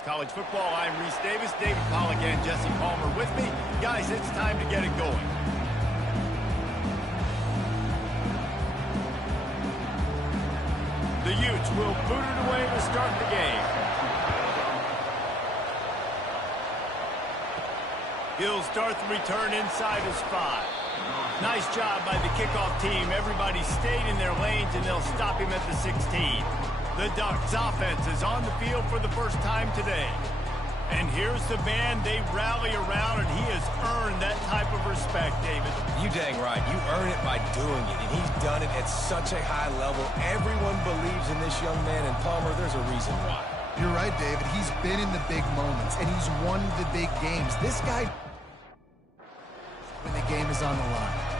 It's College Football. I'm Reese Davis, David Pollack, and Jesse Palmer with me. Guys, it's time to get it going. The Utes will boot it away to start the game. He'll start the return inside his 5. Nice job by the kickoff team. Everybody stayed in their lanes, and they'll stop him at the 16. The Ducks offense is on the field for the first time today. And here's the band they rally around, and he has earned that type of respect, David. You dang right. You earn it by doing it, and he's done it at such a high level. Everyone believes in this young man, and Palmer, there's a reason why. You're right, David. He's been in the big moments, and he's won the big games. This guy, when the game is on the line.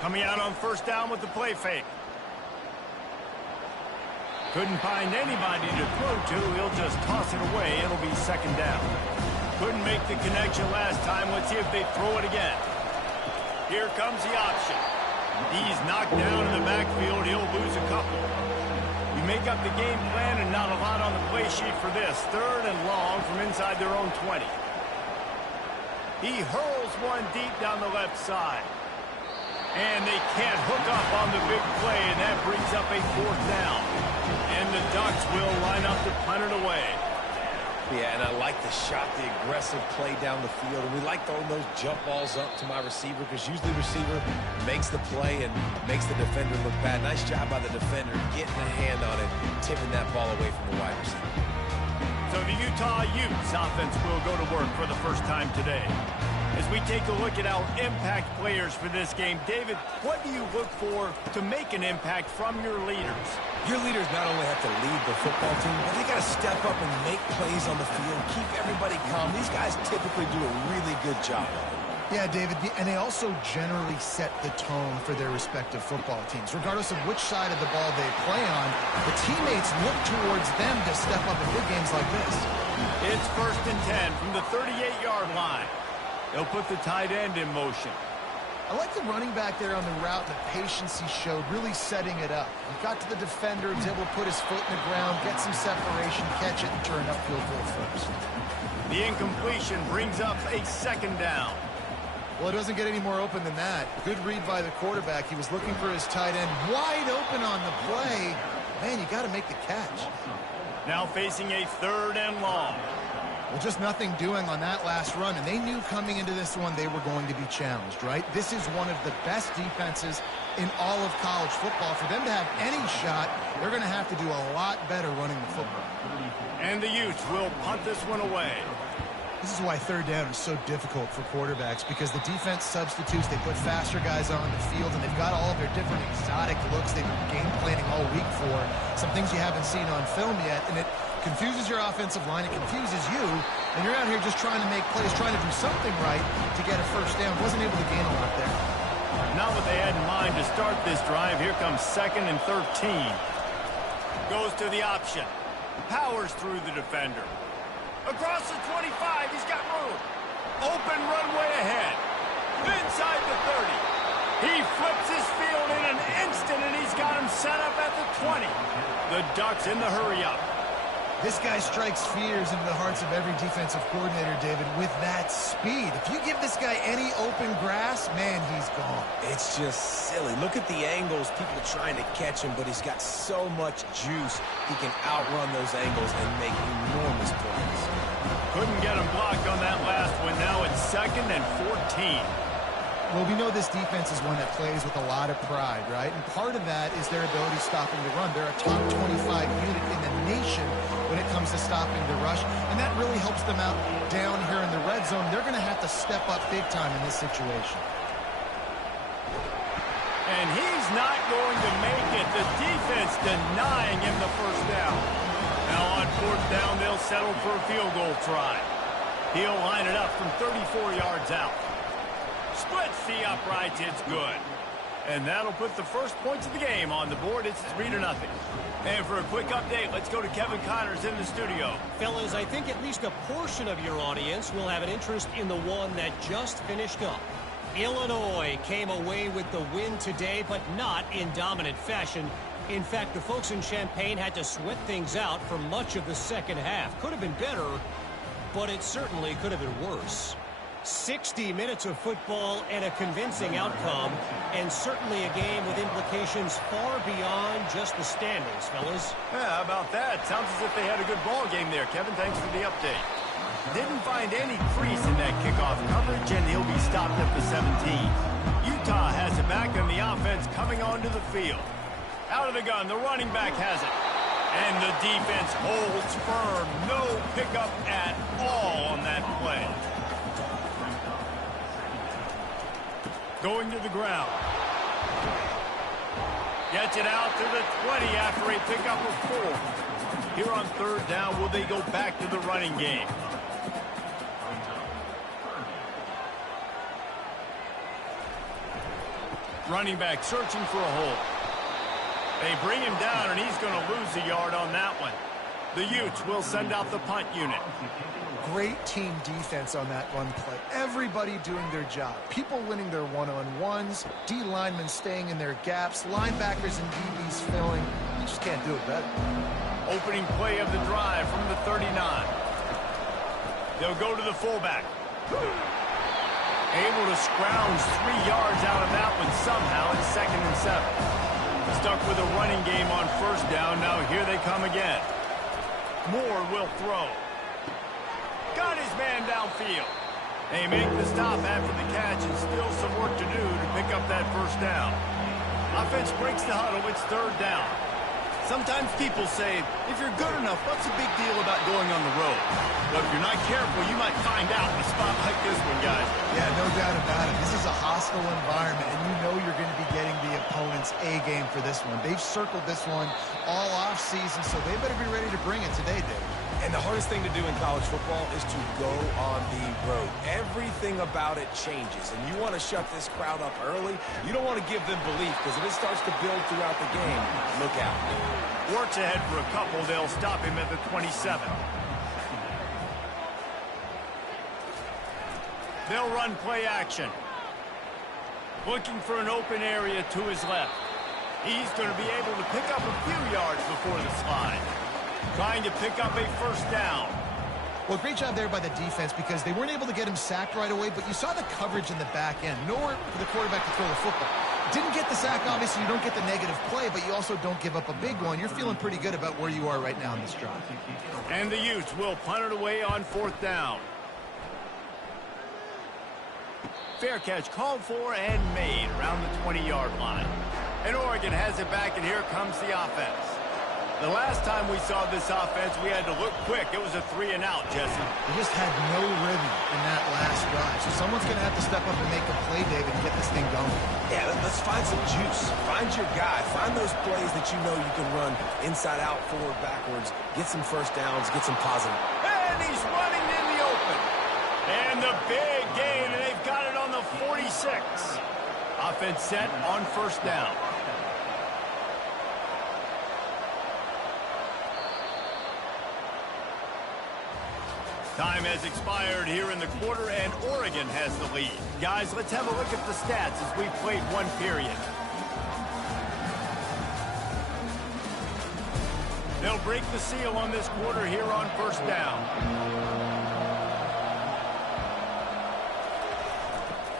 Coming out on first down with the play fake. Couldn't find anybody to throw to. He'll just toss it away. It'll be second down. Couldn't make the connection last time. Let's see if they throw it again. Here comes the option. He's knocked down in the backfield. He'll lose a couple. You make up the game plan and not a lot on the play sheet for this. Third and long from inside their own 20. He hurls one deep down the left side. And they can't hook up on the big play, and that brings up a fourth down. And the Ducks will line up to punt it away. Yeah, and I like the shot, the aggressive play down the field. And we like throwing those jump balls up to my receiver because usually the receiver makes the play and makes the defender look bad. Nice job by the defender getting a hand on it, tipping that ball away from the wide receiver. So the Utah Utes offense will go to work for the first time today. As we take a look at our impact players for this game, David, what do you look for to make an impact from your leaders? Your leaders not only have to lead the football team, but they got to step up and make plays on the field, keep everybody calm. These guys typically do a really good job. Yeah, David, and they also generally set the tone for their respective football teams. Regardless of which side of the ball they play on, the teammates look towards them to step up in big games like this. It's 1st and 10 from the 38-yard line. They'll put the tight end in motion. I like the running back there on the route, the patience he showed, really setting it up. He got to the defender, was able to put his foot in the ground, get some separation, catch it, and turn upfield goal first. The incompletion brings up a second down. Well, it doesn't get any more open than that. Good read by the quarterback. He was looking for his tight end. Wide open on the play. Man, you got to make the catch. Now facing a 3rd and long. Well, just nothing doing on that last run, and they knew coming into this one they were going to be challenged, right? This is one of the best defenses in all of college football. For them to have any shot, they're going to have to do a lot better running the football. And the Utes will punt this one away. This is why 3rd down is so difficult for quarterbacks, because the defense substitutes, they put faster guys on the field, and they've got all of their different exotic looks they've been game planning all week for. Some things you haven't seen on film yet, and it confuses your offensive line, it confuses you, and you're out here just trying to make plays, trying to do something right to get a 1st down. Wasn't able to gain a lot there. Not what they had in mind to start this drive. Here comes 2nd and 13. Goes to the option. Powers through the defender. Across the 25, he's got room. Open runway ahead. Inside the 30. He flips his field in an instant, and he's got him set up at the 20. The Ducks in the hurry-up. This guy strikes fears into the hearts of every defensive coordinator, David, with that speed. If you give this guy any open grass, man, he's gone. It's just silly. Look at the angles. People are trying to catch him, but he's got so much juice. He can outrun those angles and make enormous plays. Couldn't get him blocked on that last one. Now it's 2nd and 14. Well, we know this defense is one that plays with a lot of pride, right? And part of that is their ability stopping the run. They're a top 25 unit in the nation when it comes to stopping the rush, and that really helps them out down here in the red zone. They're going to have to step up big time in this situation. And he's not going to make it. The defense denying him the 1st down. Now on 4th down, they'll settle for a field goal try. He'll line it up from 34 yards out. Splits the uprights, it's good. And that'll put the first points of the game on the board. It's 3-0. And for a quick update, let's go to Kevin Connors in the studio. Fellas, I think at least a portion of your audience will have an interest in the one that just finished up. Illinois came away with the win today, but not in dominant fashion. In fact, the folks in Champaign had to sweat things out for much of the second half. Could have been better, but it certainly could have been worse. 60 minutes of football and a convincing outcome, and certainly a game with implications far beyond just the standings, fellas. Yeah, how about that? Sounds as if they had a good ball game there. Kevin, thanks for the update. Didn't find any crease in that kickoff coverage, and he'll be stopped at the 17. Utah has it back, and the offense coming onto the field. Out of the gun, the running back has it. And the defense holds firm. No pickup at all on that play. Going to the ground. Gets it out to the 20 after a pickup of 4. Here on 3rd down, will they go back to the running game? Running back searching for a hole. They bring him down, and he's going to lose a yard on that one. The Utes will send out the punt unit. Great team defense on that run play. Everybody doing their job. People winning their one-on-ones, D linemen staying in their gaps, linebackers and DBs filling. You just can't do it better. Opening play of the drive from the 39. They'll go to the fullback. Able to scrounge 3 yards out of that one somehow. It's 2nd and 7. Stuck with a running game on 1st down. Now here they come again. Moore will throw. Got his man downfield. They make the stop after the catch, and still some work to do to pick up that 1st down. Offense breaks the huddle. It's 3rd down. Sometimes people say, if you're good enough, what's the big deal about going on the road? But if you're not careful, you might find out in a spot like this one, guys. Yeah, no doubt about it. This is a hostile environment, and you know you're going to be getting the opponent's A game for this one. They've circled this one all offseason, so they better be ready to bring it today, Dave. And the hardest thing to do in college football is to go on the road. Everything about it changes, and you want to shut this crowd up early. You don't want to give them belief, because if it starts to build throughout the game, look out. Works ahead for a couple. They'll stop him at the 27. They'll run play action. Looking for an open area to his left. He's going to be able to pick up a few yards before the slide. Trying to pick up a 1st down. Well, great job there by the defense because they weren't able to get him sacked right away, but you saw the coverage in the back end. Nowhere for the quarterback to throw the football. Didn't get the sack, obviously. You don't get the negative play, but you also don't give up a big one. You're feeling pretty good about where you are right now in this drive. And the Utes will punt it away on 4th down. Fair catch called for and made around the 20-yard line. And Oregon has it back, and here comes the offense. The last time we saw this offense, we had to look quick. It was a 3-and-out, Jesse. They just had no rhythm in that last drive. So someone's going to have to step up and make a play, David, and get this thing going. Yeah, let's find some juice. Find your guy. Find those plays that you know you can run inside out, forward, backwards. Get some first downs. Get some positive. And he's running in the open. And the big gain, and they've got it on the 46. Offense set on 1st down. Time has expired here in the quarter, and Oregon has the lead. Guys, let's have a look at the stats as we played one period. They'll break the seal on this quarter here on 1st down.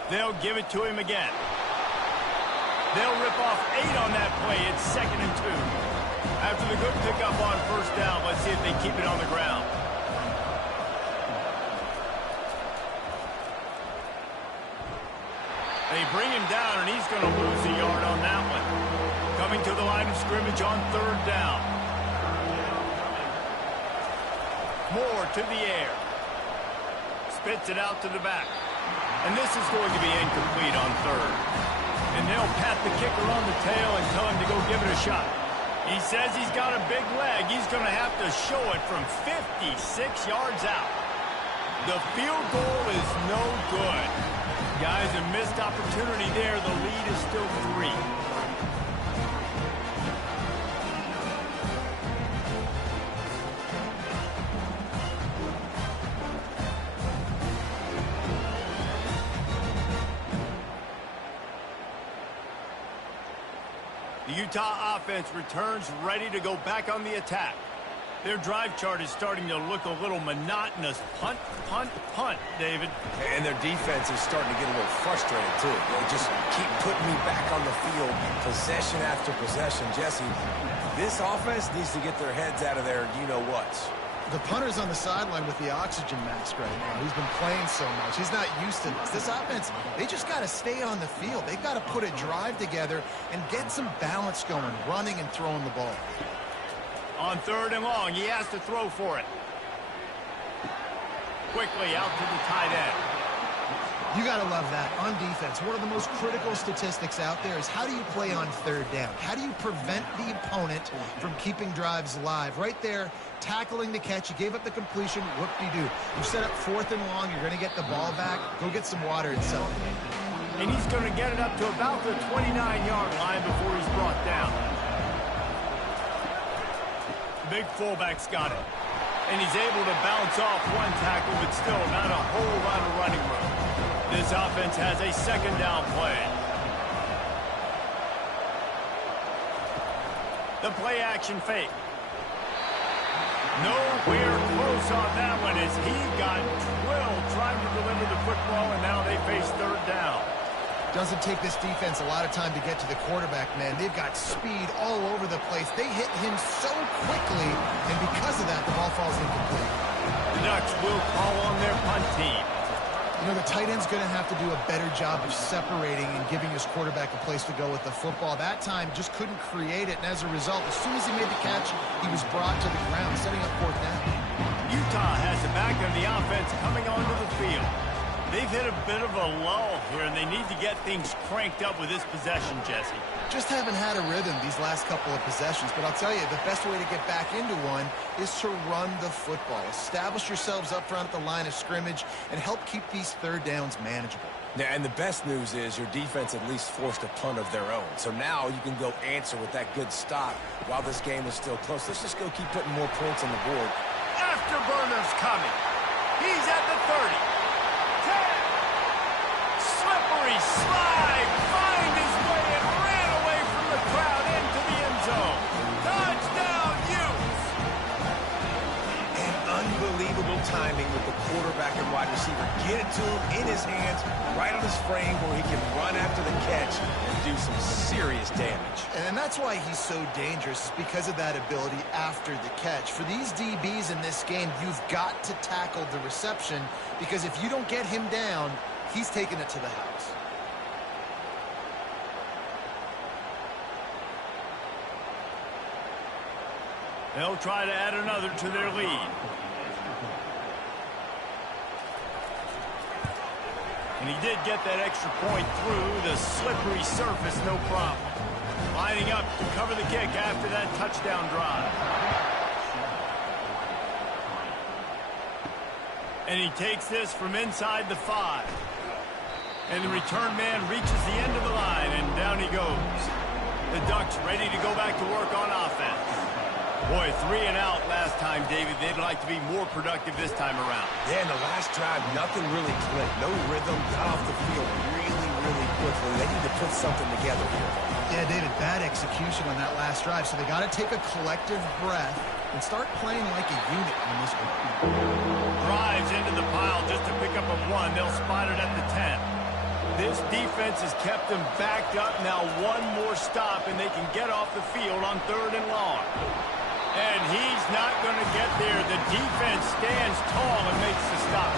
They'll give it to him again. They'll rip off 8 on that play. It's 2nd and 2. After the good pickup on 1st down, let's see if they keep it on the ground. They bring him down, and he's going to lose a yard on that one. Coming to the line of scrimmage on 3rd down. Moore to the air. Spits it out to the back. And this is going to be incomplete on 3rd. And they'll pat the kicker on the tail and tell him to go give it a shot. He says he's got a big leg. He's going to have to show it from 56 yards out. The field goal is no good. Guys, a missed opportunity there. The lead is still 3. The Utah offense returns ready to go back on the attack. Their drive chart is starting to look a little monotonous. Punt, punt, punt, David. And their defense is starting to get a little frustrated, too. They just keep putting me back on the field, possession after possession. Jesse, this offense needs to get their heads out of their you-know-whats. The punter's on the sideline with the oxygen mask right now. He's been playing so much. He's not used to this. This offense, they just got to stay on the field. They've got to put a drive together and get some balance going, running and throwing the ball. On 3rd and long, he has to throw for it. Quickly out to the tight end. You got to love that. On defense, one of the most critical statistics out there is how do you play on 3rd down? How do you prevent the opponent from keeping drives alive? Right there, tackling the catch. You gave up the completion. Whoop-de-doo. You set up 4th and long. You're going to get the ball back. Go get some water and celebrate. And he's going to get it up to about the 29-yard line before he's brought down. Big fullback's got it. And he's able to bounce off one tackle, but still not a whole lot of running room. This offense has a 2nd down play. The play action fake. Nowhere close on that one as he got drilled trying to deliver the football, and now they face 3rd down. Doesn't take this defense a lot of time to get to the quarterback, man. They've got speed all over the place. They hit him so quickly, and because of that, the ball falls incomplete. The Ducks will call on their punt team. You know, the tight end's going to have to do a better job of separating and giving his quarterback a place to go with the football. That time, just couldn't create it, and as a result, as soon as he made the catch, he was brought to the ground, setting up 4th down. Utah has the back of the offense coming onto the field. They've hit a bit of a lull here, and they need to get things cranked up with this possession, Jesse. Just haven't had a rhythm these last couple of possessions, but I'll tell you, the best way to get back into one is to run the football. Establish yourselves up front at the line of scrimmage and help keep these 3rd downs manageable. Yeah, and the best news is your defense at least forced a punt of their own. So now you can go answer with that good stop while this game is still close. Let's just go keep putting more points on the board. Afterburner's coming. He's at the 30. 10. Slippery slide. Find his way and ran away from the crowd into the end zone. Touchdown, Utes. And unbelievable timing his hands right on his frame where he can run after the catch and do some serious damage. And that's why he's so dangerous, is because of that ability after the catch. For these DBs in this game, you've got to tackle the reception, because if you don't get him down, he's taking it to the house. They'll try to add another to their lead. And he did get that extra point through the slippery surface, no problem. Lining up to cover the kick after that touchdown drive. And he takes this from inside the 5. And the return man reaches the end of the line, and down he goes. The Ducks ready to go back to work on offense. Boy, 3 and out last time, David. They'd like to be more productive this time around. Yeah, in the last drive, nothing really clicked. No rhythm, got off the field really quickly. They need to put something together here. Yeah, David, bad execution on that last drive, so they got to take a collective breath and start playing like a unit on this one. Drives into the pile just to pick up a 1. They'll spot it at the 10. This defense has kept them backed up. Now one more stop, and they can get off the field on 3rd and long. And he's not going to get there. The defense stands tall and makes the stop.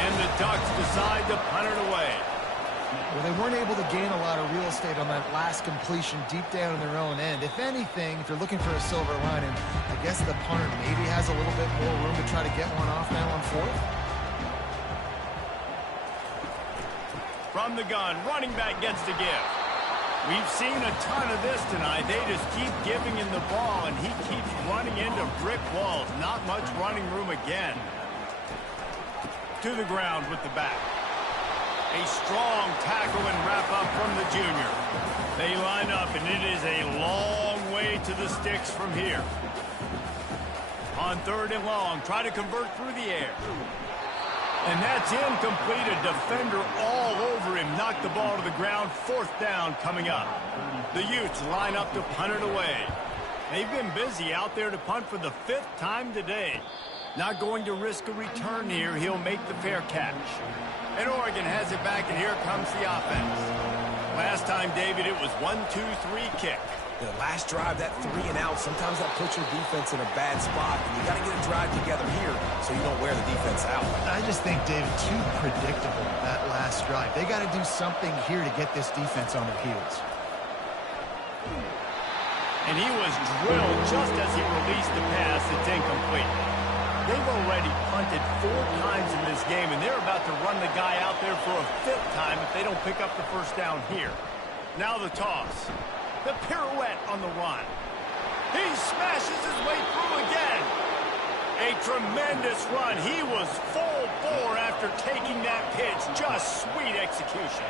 And the Ducks decide to punt it away. Well, they weren't able to gain a lot of real estate on that last completion deep down in their own end. If anything, if you're looking for a silver lining, I guess the punter maybe has a little bit more room to try to get one off now on 4th. From the gun, running back gets to give. We've seen a ton of this tonight. They just keep giving him the ball, and he keeps running into brick walls. Not much running room again. To the ground with the back. A strong tackle and wrap up from the junior. They line up, and it is a long way to the sticks from here. On 3rd and long, try to convert through the air. And that's incomplete. A defender all over him. Knocked the ball to the ground. 4th down coming up. The Utes line up to punt it away. They've been busy out there to punt for the 5th time today. Not going to risk a return here. He'll make the fair catch. And Oregon has it back, and here comes the offense. Last time, David, it was 1-2-3 kick. The last drive, that 3 and out, sometimes that puts your defense in a bad spot. And you got to get a drive together here so you don't wear the defense out. I just think, David, too predictable, that last drive. They got to do something here to get this defense on their heels. And he was drilled just as he released the pass. It's incomplete. They've already punted 4 times in this game, and they're about to run the guy out there for a 5th time if they don't pick up the 1st down here. Now the toss. The pirouette on the run. He smashes his way through again. A tremendous run. He was full bore after taking that pitch. Just sweet execution.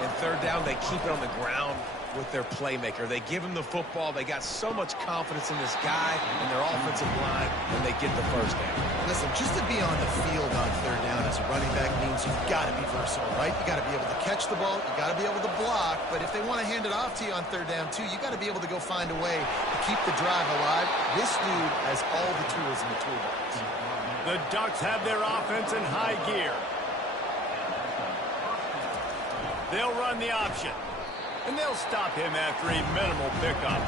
And 3rd down, they keep it on the ground with their playmaker. They give him the football. They got so much confidence in this guy and their offensive line, and they get the 1st down. Listen, just to be on the field on 3rd down as a running back means you've got to be versatile, right? You got to be able to catch the ball. You got to be able to block. But if they want to hand it off to you on 3rd down, too, you got to be able to go find a way to keep the drive alive. This dude has all the tools in the toolbox. The Ducks have their offense in high gear. They'll run the option. And they'll stop him after a minimal pickup.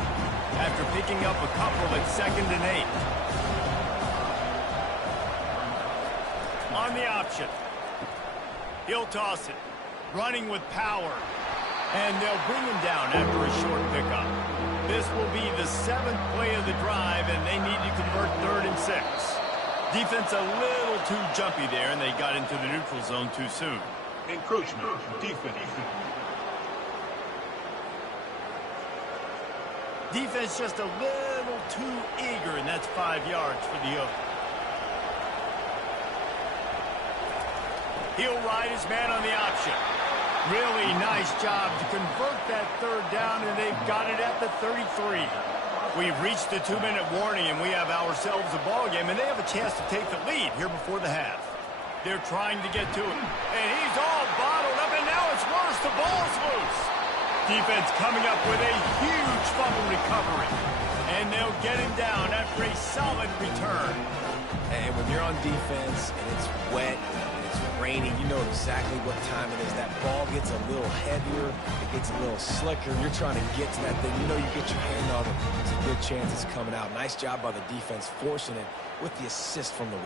After picking up a couple at 2nd and 8. On the option. He'll toss it. Running with power. And they'll bring him down after a short pickup. This will be the 7th play of the drive, and they need to convert 3rd and 6. Defense a little too jumpy there, and they got into the neutral zone too soon. Encroachment. Defense. Defense just a little too eager, and that's 5 yards for the Oaks. He'll ride his man on the option. Really nice job to convert that 3rd down, and they've got it at the 33. We've reached the 2-minute warning, and we have ourselves a ball game, and they have a chance to take the lead here before the half. They're trying to get to it, and he's all bottled up, and now it's worse. The ball's loose. Defense coming up with a huge fumble recovery. And they'll get him down after a solid return. And when you're on defense and it's wet and it's raining. You know exactly what time it is. That ball gets a little heavier. It gets a little slicker. You're trying to get to that thing. You know you get your hand on it. There's a good chance it's coming out. Nice job by the defense forcing it with the assist from the